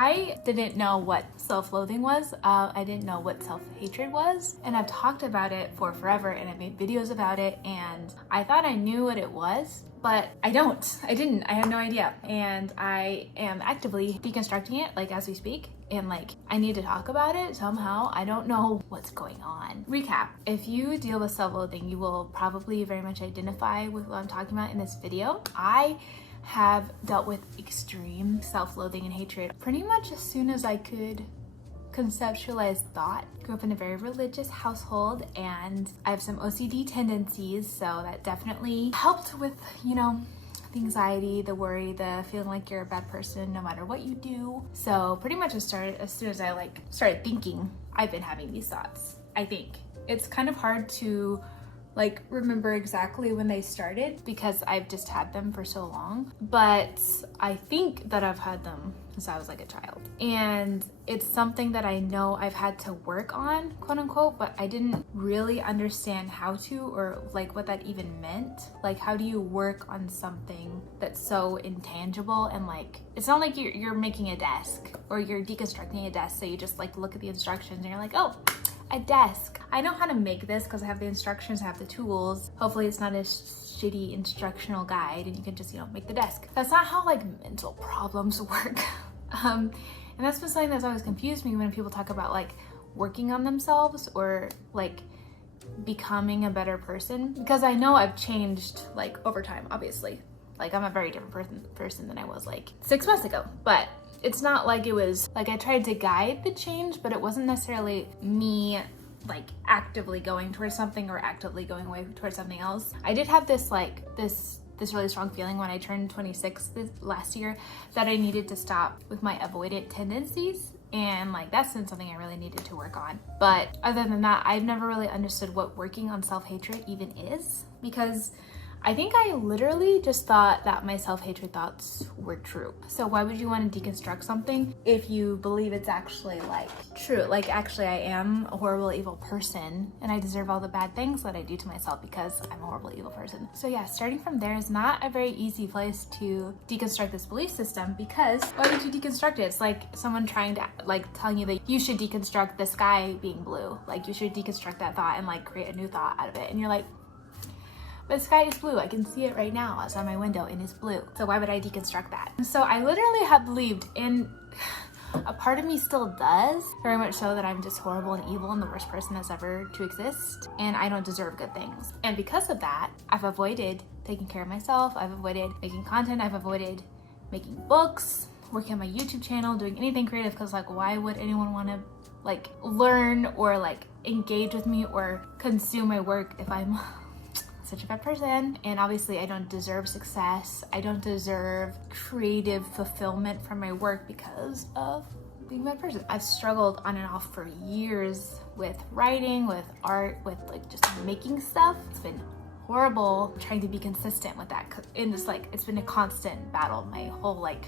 I didn't know what self-loathing was. I didn't know what self-hatred was. And I've talked about it for forever and I've made videos about it. And I thought I knew what it was, but I don't. I didn't. I had no idea. And I am actively deconstructing it, like as we speak. And like, I need to talk about it somehow. I don't know what's going on. Recap. If you deal with self-loathing, you will probably very much identify with what I'm talking about in this video. I have dealt with extreme self-loathing and hatred pretty much as soon as I could conceptualize thought. Grew up in a very religious household and I have some OCD tendencies, so that definitely helped with, you know, the anxiety, the worry, the feeling like you're a bad person no matter what you do. So pretty much it started as soon as I started thinking I've been having these thoughts. I think it's kind of hard to remember exactly when they started because I've just had them for so long, but I think that I've had them since I was like a child. And it's something that I know I've had to work on, quote unquote, but I didn't really understand how to, or like what that even meant. Like, how do you work on something that's so intangible? And like, it's not like you're making a desk or you're deconstructing a desk. So you just like look at the instructions and you're like, oh, a desk. I know how to make this because I have the instructions, I have the tools. Hopefully it's not a shitty instructional guide and you can just, you know, make the desk. That's not how like mental problems work. And that's been something that's always confused me when people talk about like working on themselves or like becoming a better person, because I know I've changed like over time, obviously. Like I'm a very different person than I was like 6 months ago, but it's not like it was like I tried to guide the change, but it wasn't necessarily me like actively going towards something or actively going away towards something else. I did have this this really strong feeling when I turned 26 last year that I needed to stop with my avoidant tendencies. And like, that's been something I really needed to work on. But other than that, I've never really understood what working on self-hatred even is, because I think I literally just thought that my self-hatred thoughts were true. So why would you want to deconstruct something if you believe it's actually like true? Like, actually I am a horrible, evil person and I deserve all the bad things that I do to myself because I'm a horrible, evil person. So yeah, starting from there is not a very easy place to deconstruct this belief system, because why would you deconstruct it? It's like someone trying to like telling you that you should deconstruct the sky being blue. Like you should deconstruct that thought and like create a new thought out of it. And you're like, but the sky is blue. I can see it right now outside my window and it's blue. So why would I deconstruct that? And so I literally have believed in, a part of me still does, very much so, that I'm just horrible and evil and the worst person that's ever to exist. And I don't deserve good things. And because of that, I've avoided taking care of myself. I've avoided making content. I've avoided making books, working on my YouTube channel, doing anything creative, because like, why would anyone want to like learn or like engage with me or consume my work if I'm such a bad person? And obviously I don't deserve success. I don't deserve creative fulfillment from my work because of being a bad person. I've struggled on and off for years with writing, with art, with like just making stuff. It's been horrible trying to be consistent with that. In this, like, it's been a constant battle my whole like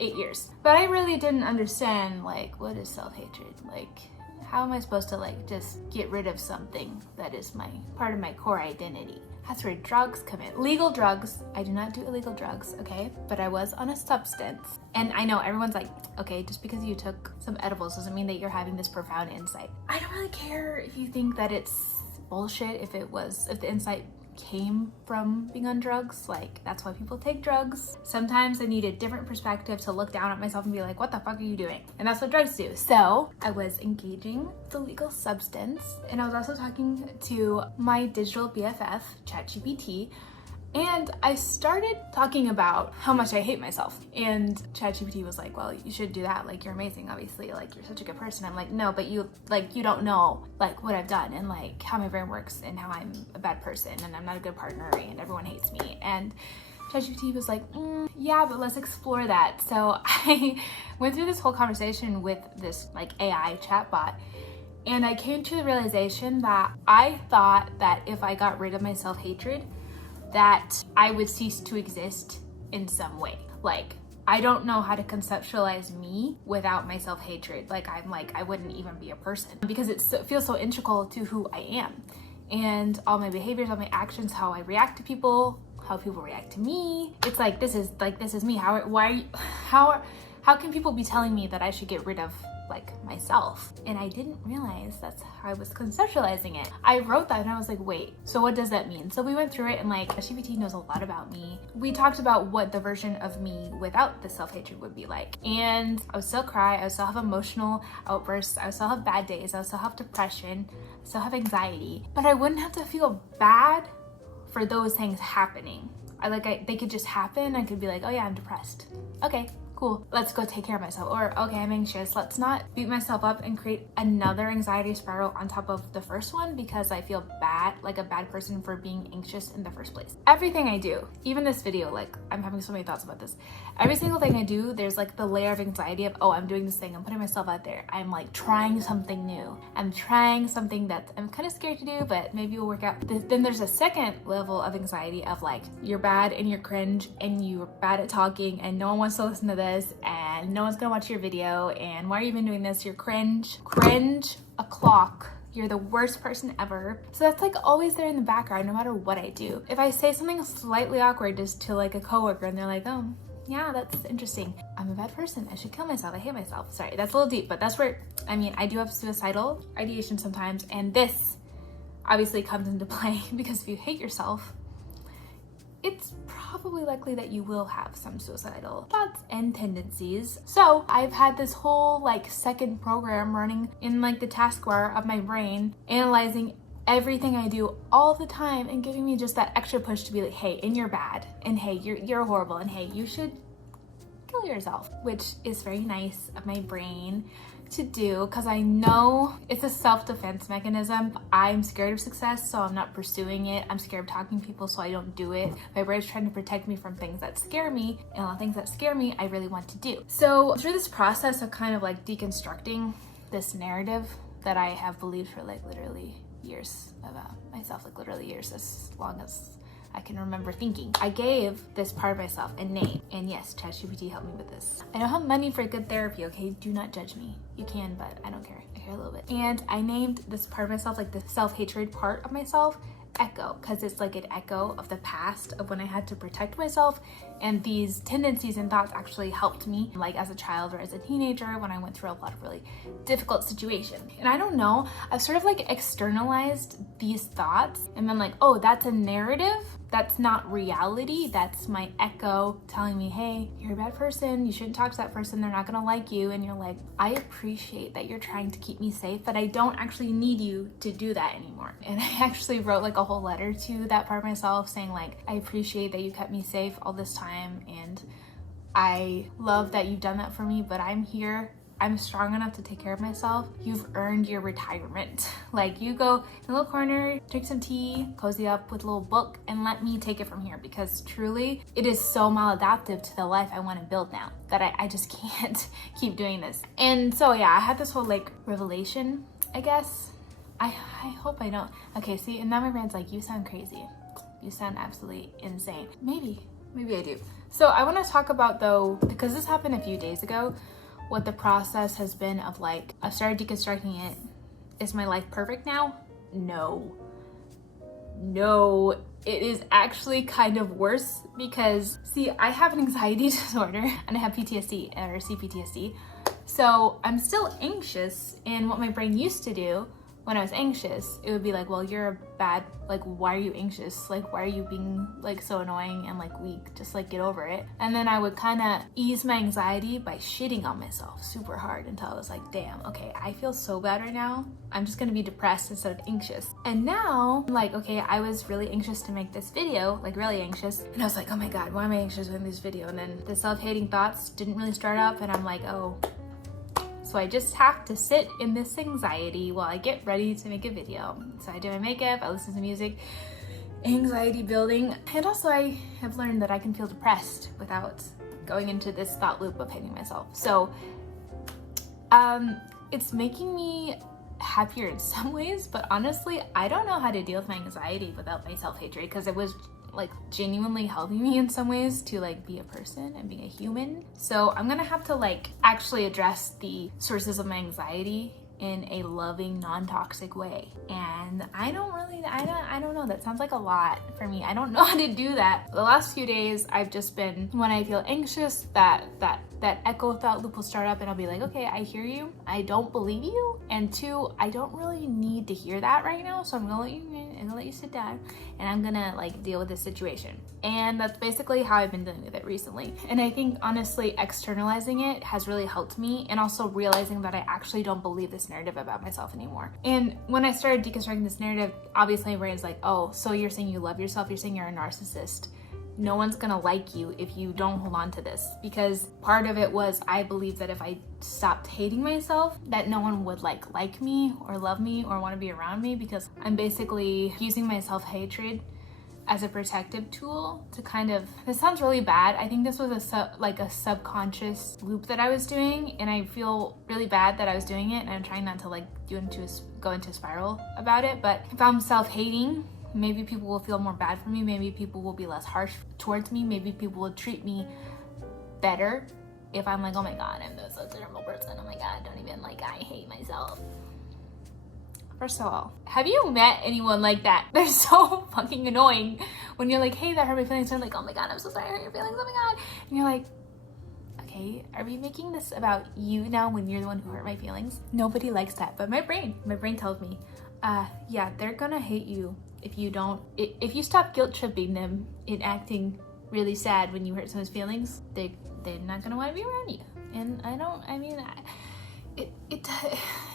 8 years. But I really didn't understand like, what is self-hatred? Like, how am I supposed to like just get rid of something that is my part of my core identity? That's where drugs come in. Legal drugs. I do not do illegal drugs, okay? But I was on a substance. And I know everyone's like, okay, just because you took some edibles doesn't mean that you're having this profound insight. I don't really care if you think that it's bullshit, if the insight came from being on drugs. Like, that's why people take drugs. Sometimes I need a different perspective to look down at myself and be like, what the fuck are you doing? And that's what drugs do. So I was engaging with a legal substance, and I was also talking to my digital BFF, ChatGPT, and I started talking about how much I hate myself. And ChatGPT was like, well, you should do that. Like, you're amazing, obviously. Like, you're such a good person. I'm like, no, but you don't know, like, what I've done and, like, how my brain works and how I'm a bad person and I'm not a good partner and everyone hates me. And ChatGPT was like, yeah, but let's explore that. So I went through this whole conversation with this, like, AI chatbot. And I came to the realization that I thought that if I got rid of my self-hatred, that I would cease to exist in some way. Like, I don't know how to conceptualize me without my self-hatred. Like, I wouldn't even be a person, because it feels so integral to who I am. And all my behaviors, all my actions, how I react to people, how people react to me. It's like, this is me. How how can people be telling me that I should get rid of like myself? And I didn't realize that's how I was conceptualizing it. I wrote that and I was like, wait, so what does that mean? So we went through it, and like ChatGPT knows a lot about me. We talked about what the version of me without the self-hatred would be like. And I would still cry, I would still have emotional outbursts, I would still have bad days, I would still have depression, I still have anxiety, but I wouldn't have to feel bad for those things happening. They could just happen. I could be like, oh yeah, I'm depressed. Okay, cool, let's go take care of myself. Or okay, I'm anxious, let's not beat myself up and create another anxiety spiral on top of the first one because I feel bad, like a bad person for being anxious in the first place. Everything I do, even this video, like I'm having so many thoughts about this. Every single thing I do, there's like the layer of anxiety of, oh, I'm doing this thing, I'm putting myself out there, I'm like trying something new, I'm trying something that I'm kind of scared to do, but maybe it'll work out. Then there's a second level of anxiety of like, you're bad and you're cringe and you're bad at talking and no one wants to listen to this and no one's gonna watch your video, and why are you even doing this? You're cringe o'clock. You're the worst person ever. So that's like always there in the background no matter what I do. If I say something slightly awkward just to like a coworker and they're like, oh yeah, that's interesting, I'm a bad person, I should kill myself, I hate myself. Sorry, that's a little deep, but that's where, I mean, I do have suicidal ideation sometimes, and this obviously comes into play because if you hate yourself, it's probably likely that you will have some suicidal thoughts and tendencies. So I've had this whole like second program running in like the taskbar of my brain, analyzing everything I do all the time and giving me just that extra push to be like, hey, and you're bad, and hey, you're horrible, and hey, you should kill yourself, which is very nice of my brain to do because I know it's a self-defense mechanism. I'm scared of success, so I'm not pursuing it. I'm scared of talking to people, so I don't do it. My brain's trying to protect me from things that scare me, and a lot of things that scare me I really want to do. So through this process of kind of like deconstructing this narrative that I have believed for like literally years about myself, like literally years, as long as I can remember thinking, I gave this part of myself a name. And yes, ChatGPT helped me with this. I don't have money for good therapy, okay? Do not judge me. You can, but I don't care. I care a little bit. And I named this part of myself, like the self-hatred part of myself, Echo, because it's like an echo of the past of when I had to protect myself, and these tendencies and thoughts actually helped me like as a child or as a teenager when I went through a lot of really difficult situations. And I don't know, I've sort of like externalized these thoughts and been like, oh, that's a narrative, that's not reality, that's my echo telling me, hey, you're a bad person, you shouldn't talk to that person, they're not gonna like you. And you're like, I appreciate that you're trying to keep me safe, but I don't actually need you to do that anymore. And I actually wrote like a whole letter to that part of myself saying like, I appreciate that you kept me safe all this time, and I love that you've done that for me, but I'm here, I'm strong enough to take care of myself. You've earned your retirement. Like, you go in a little corner, drink some tea, cozy up with a little book, and let me take it from here, because truly it is so maladaptive to the life I want to build now that I just can't keep doing this. And so yeah, I had this whole like revelation, I guess. I hope I don't. Okay, see, and now my brain's like, you sound crazy. You sound absolutely insane. Maybe I do. So I want to talk about, though, because this happened a few days ago, what the process has been of like, I've started deconstructing it. Is my life perfect now? No, it is actually kind of worse because, see, I have an anxiety disorder and I have PTSD or CPTSD. So I'm still anxious, and what my brain used to do when I was anxious, it would be like, well, you're a bad, like, why are you anxious? Like, why are you being like so annoying and like weak? Just like get over it. And then I would kind of ease my anxiety by shitting on myself super hard until I was like, damn, okay, I feel so bad right now. I'm just gonna be depressed instead of anxious. And now I'm like, okay, I was really anxious to make this video, like really anxious. And I was like, oh my God, why am I anxious with this video? And then the self-hating thoughts didn't really start up, and I'm like, oh, so I just have to sit in this anxiety while I get ready to make a video. So I do my makeup, I listen to music, anxiety building. And also I have learned that I can feel depressed without going into this thought loop of hating myself. So it's making me happier in some ways, but honestly, I don't know how to deal with my anxiety without my self-hatred, because it was like genuinely helping me in some ways to like be a person and being a human. So I'm gonna have to like actually address the sources of my anxiety in a loving, non-toxic way. And I don't know, that sounds like a lot for me. I don't know how to do that. The last few days I've just been, when I feel anxious, that that echo thought loop will start up and I'll be like, okay, I hear you, I don't believe you, and two, I don't really need to hear that right now, so I'm gonna let you sit down and I'm gonna like deal with this situation. And that's basically how I've been dealing with it recently. And I think honestly externalizing it has really helped me, and also realizing that I actually don't believe this narrative about myself anymore. And when I started deconstructing this narrative, obviously my brain's like, oh, so you're saying you love yourself, you're saying you're a narcissist. No one's gonna like you if you don't hold on to this. Because part of it was I believed that if I stopped hating myself, that no one would like me or love me or want to be around me, because I'm basically using my self-hatred as a protective tool to kind of, this sounds really bad, I think this was a subconscious loop that I was doing, and I feel really bad that I was doing it, and I'm trying not to like go into a spiral about it. But if I'm self-hating, maybe people will feel more bad for me, maybe people will be less harsh towards me, maybe people will treat me better if I'm like, oh my god, I'm such a terrible person, oh my god, don't even like, I hate myself. First of all, have you met anyone like that? They're so fucking annoying when you're like, hey, that hurt my feelings. They're like, oh my god, I'm so sorry I hurt your feelings, oh my god. And you're like, okay, are we making this about you now when you're the one who hurt my feelings? Nobody likes that, but my brain tells me, yeah, they're gonna hate you if you stop guilt tripping them in acting really sad when you hurt someone's feelings. They're not gonna want to be around you. And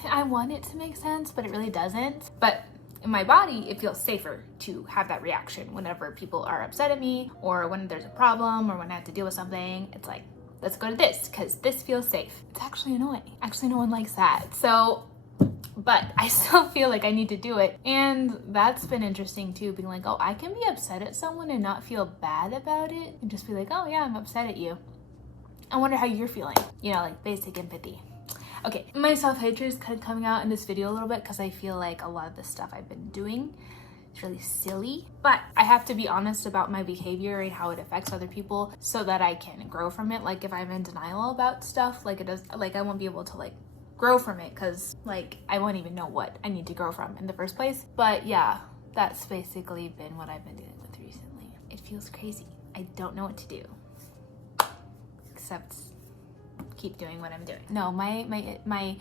I want it to make sense, but it really doesn't. But in my body, it feels safer to have that reaction whenever people are upset at me, or when there's a problem, or when I have to deal with something. It's like, let's go to this because this feels safe. It's actually annoying. Actually, no one likes that. So, but I still feel like I need to do it. And that's been interesting too, being like, oh, I can be upset at someone and not feel bad about it, and just be like, oh yeah, I'm upset at you. I wonder how you're feeling. You know, like basic empathy. Okay, my self-hatred is kind of coming out in this video a little bit because I feel like a lot of the stuff I've been doing is really silly. But I have to be honest about my behavior and how it affects other people so that I can grow from it. Like if I'm in denial about stuff, like I won't be able to like grow from it, because like I won't even know what I need to grow from in the first place. But yeah, that's basically been what I've been dealing with recently. It feels crazy. I don't know what to do except keep doing what I'm doing. No, my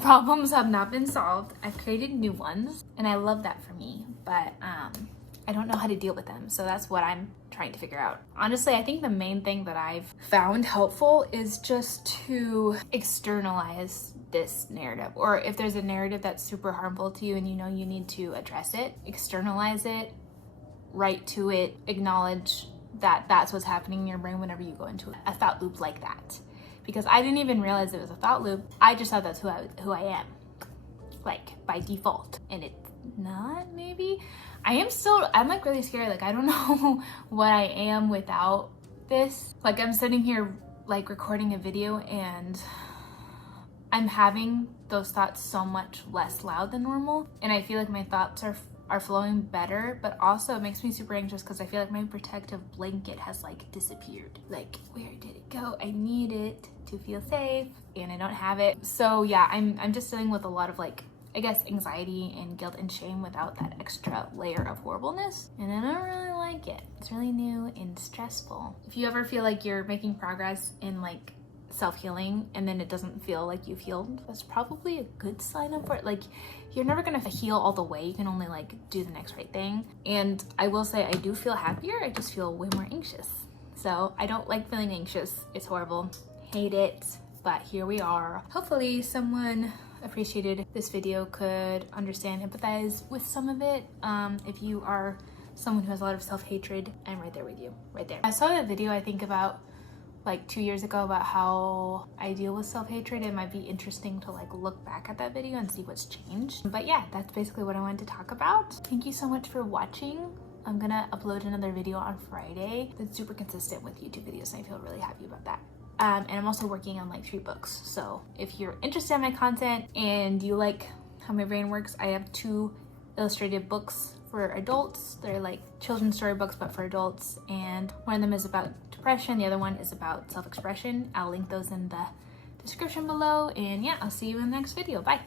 problems have not been solved. I've created new ones, and I love that for me, but I don't know how to deal with them. So that's what I'm trying to figure out. Honestly, I think the main thing that I've found helpful is just to externalize this narrative. Or if there's a narrative that's super harmful to you and you know you need to address it, externalize it, write to it, acknowledge that that's what's happening in your brain whenever you go into a thought loop like that. Because I didn't even realize it was a thought loop. I just thought that's who I am, like by default, and it's not. Maybe I'm like really scared. Like I don't know what I am without this. Like I'm sitting here like recording a video and I'm having those thoughts so much less loud than normal, and I feel like my thoughts are flowing better, but also it makes me super anxious because I feel like my protective blanket has like disappeared. Like, where did it go? I need it to feel safe and I don't have it. So yeah, I'm just dealing with a lot of like, I guess, anxiety and guilt and shame without that extra layer of horribleness, and I don't really like it. It's really new and stressful. If you ever feel like you're making progress in like self-healing and then it doesn't feel like you've healed, that's probably a good sign up for it. Like you're never gonna heal all the way, you can only like do the next right thing. And I will say I do feel happier, I just feel way more anxious. So I don't like feeling anxious, it's horrible, hate it, but here we are. Hopefully someone appreciated this video, could understand, empathize with some of it. If you are someone who has a lot of self-hatred, I'm right there with you, right there. I saw a video I think about like 2 years ago about how I deal with self-hatred. It might be interesting to like look back at that video and see what's changed. But yeah, that's basically what I wanted to talk about. Thank you so much for watching. I'm gonna upload another video on Friday that's super consistent with YouTube videos, and I feel really happy about that. And I'm also working on like 3 books. So if you're interested in my content and you like how my brain works, I have 2 illustrated books for adults. They're like children's storybooks, but for adults. And one of them is about depression. The other one is about self-expression. I'll link those in the description below. And yeah, I'll see you in the next video. Bye.